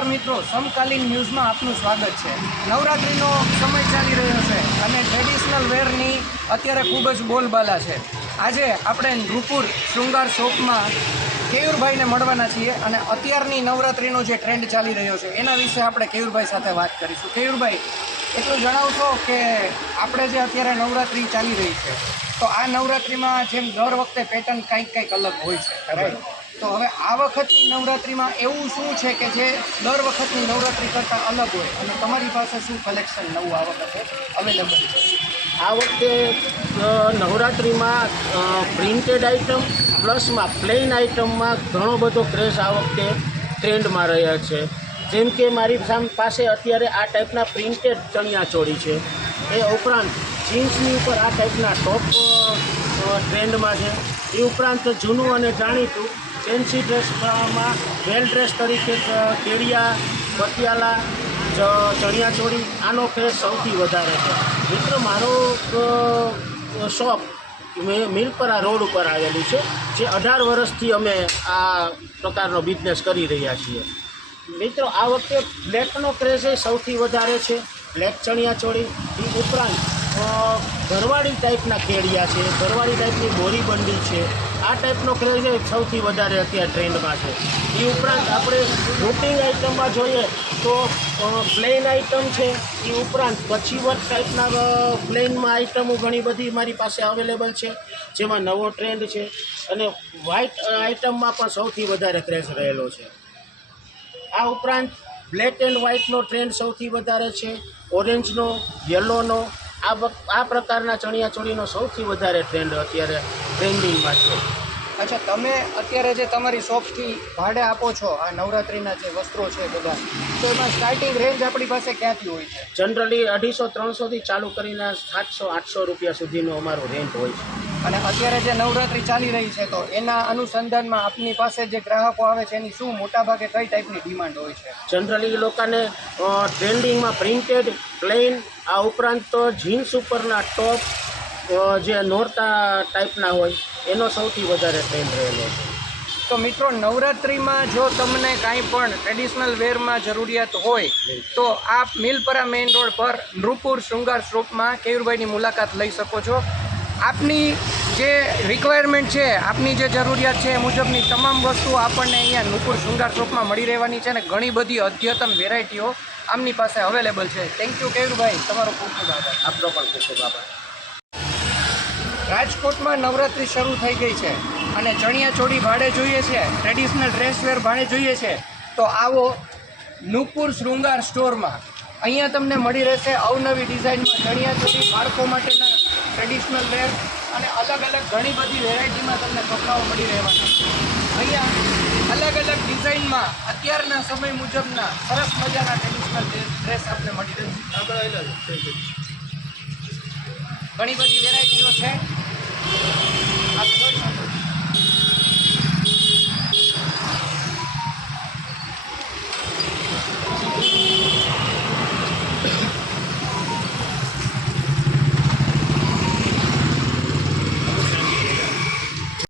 નમસ્કાર મિત્રો, સમકાલીન ન્યૂઝમાં આપનું સ્વાગત છે. નવરાત્રિનો સમય ચાલી રહ્યો છે અને ટ્રેડિશનલ વેરની અત્યારે ખૂબ જ બોલબાલા છે. આજે આપણે નૃપુર શૃંગાર શોપમાં કેયુરભાઈને મળવાના છીએ અને અત્યારની નવરાત્રિનો જે ટ્રેન્ડ ચાલી રહ્યો છે, એના વિશે આપણે કેયુરભાઈ સાથે વાત કરીશું. કેયુરભાઈ, એટલું જણાવશો કે આપણે જે અત્યારે નવરાત્રિ ચાલી રહી છે, તો આ નવરાત્રિમાં જેમ દર વખતે પેટર્ન કંઈક કંઈક અલગ હોય છે રાઈટ તો હવે આ વખતની નવરાત્રિમાં એવું શું છે કે જે દર વખતની નવરાત્રિ કરતાં અલગ હોય? અને તમારી પાસે શું કલેક્શન નવું આ વખતે અવેલેબલ છે? આ વખતે નવરાત્રિમાં પ્રિન્ટેડ આઇટમ પ્લસમાં પ્લેન આઇટમમાં ઘણો બધો ક્રેઝ આ વખતે ટ્રેન્ડમાં રહ્યા છે. જેમ કે મારી પાસે અત્યારે આ ટાઈપના પ્રિન્ટેડ ચણિયાચોળી છે. એ ઉપરાંત જીન્સની ઉપર આ ટાઈપના ટોપ ટ્રેન્ડમાં છે. એ ઉપરાંત જૂનું અને જાણીતું ફેન્સી ડ્રેસમાં વેલ ડ્રેસ તરીકે કેડિયા પટિયાલા, ચ- ચણિયાચોળી, આનો ક્રેઝ સૌથી વધારે છે. મિત્ર, મારો શોપ મિલપરા રોડ ઉપર આવેલું છે, જે અઢાર વર્ષથી અમે આ પ્રકારનો બિઝનેસ કરી રહ્યા છીએ. મિત્રો, આ વખતે બ્લેકનો ક્રેઝ સૌથી વધારે છે બ્લેક ચણિયાચોળી. એ ઉપરાંત ભરવાડી ટાઈપના કેળિયા છે ભરવાડી ટાઈપની બોરી બંડી છે. આ ટાઈપનો ક્રેઝ સૌથી વધારે અત્યારે ટ્રેન્ડમાં છે. એ ઉપરાંત આપણે રૂટિંગ આઇટમમાં જોઈએ તો પ્લેન આઇટમ છે. એ ઉપરાંત પછી વર્ક ટાઈપના પ્લેનમાં આઇટમો ઘણી બધી મારી પાસે અવેલેબલ છે, જેમાં નવો ટ્રેન્ડ છે અને વ્હાઇટ આઇટમમાં પણ સૌથી વધારે ક્રેઝ રહેલો છે. આ ઉપરાંત બ્લેક એન્ડ વ્હાઇટનો ટ્રેન્ડ સૌથી વધારે છે. ઓરેન્જનો યલોનો આ આ પ્રકારના ચણિયાચોળીનો સૌથી વધારે ટ્રેન્ડ અત્યારે ટ્રેન્ડિંગમાં છે. અચ્છા તમે અત્યારે જે તમારી શોપથી ભાડે આપો છો આ નવરાત્રિના જે વસ્ત્રો છે બધા તો એમાં સ્ટાર્ટિંગ રેન્જ આપણી પાસે ક્યાંથી હોય છે? જનરલી અઢીસો ત્રણસોથી ચાલુ કરીને સાતસો આઠસો રૂપિયા સુધીનો અમારો રેન્જ હોય છે. અને અત્યારે જે નવરાત્રિ ચાલી રહી છે તો એના અનુસંધાનમાં આપની પાસે જે ગ્રાહકો આવે છે એની શું મોટાભાગે કઈ ટાઈપની ડિમાન્ડ હોય છે? જનરલી લોકોને ટ્રેન્ડિંગમાં પ્રિન્ટેડ પ્લેન આ ઉપરાંત તો જીન્સ ઉપરના ટોપ જે નોરતા ટાઈપના હોય એનો સૌથી વધારે ટ્રેન્ડ રહેલો છે. તો મિત્રો નવરાત્રિમાં જો તમને કાંઈ પણ ટ્રેડિશનલ વેરમાં જરૂરિયાત હોય તો આપ મિલપરા મેઇન રોડ પર નૃપુર શૃંગાર સ્વરૂપમાં કેયુરભાઈની મુલાકાત લઈ શકો છો. આપની જે રિક્વાયરમેન્ટ છે આપની જે જરૂરિયાત છે એ મુજબની તમામ વસ્તુ આપણને અહીંયા નૃપુર શૃંગાર સ્વરૂપમાં મળી રહેવાની છે અને ઘણી બધી અદ્યતન વેરાયટીઓ આમની પાસે અવેલેબલ છે. થેન્ક યુ કેયુરભાઈ. તમારો ખૂબ ખૂબ આભાર. આપનો પણ ખૂબ ખૂબ આભાર. રાજકોટમાં નવરાત્રિ શરૂ થઈ ગઈ છે અને ચણિયા ચોળી ભાડે જોઈએ છે ટ્રેડિશનલ ડ્રેસવેર ભાડે જોઈએ છે તો આવો નુપુર શૃંગાર સ્ટોરમાં. અહીંયા તમને મળી રહેશે અવનવી ડિઝાઇનમાં ચણિયા ચોળી બાળકો માટેના ટ્રેડિશનલ વેર અને અલગ અલગ ઘણી બધી વેરાયટીમાં તમને કપડાઓ મળી રહેવાના. છે અહીંયા અલગ અલગ ડિઝાઇનમાં અત્યારના સમય મુજબના સરસ મજાના ટ્રેડિશનલ ડ્રેસ આપણે મળી રહેશે. ઘણી બધી વેરાયટીઓ છો. ハハハハ。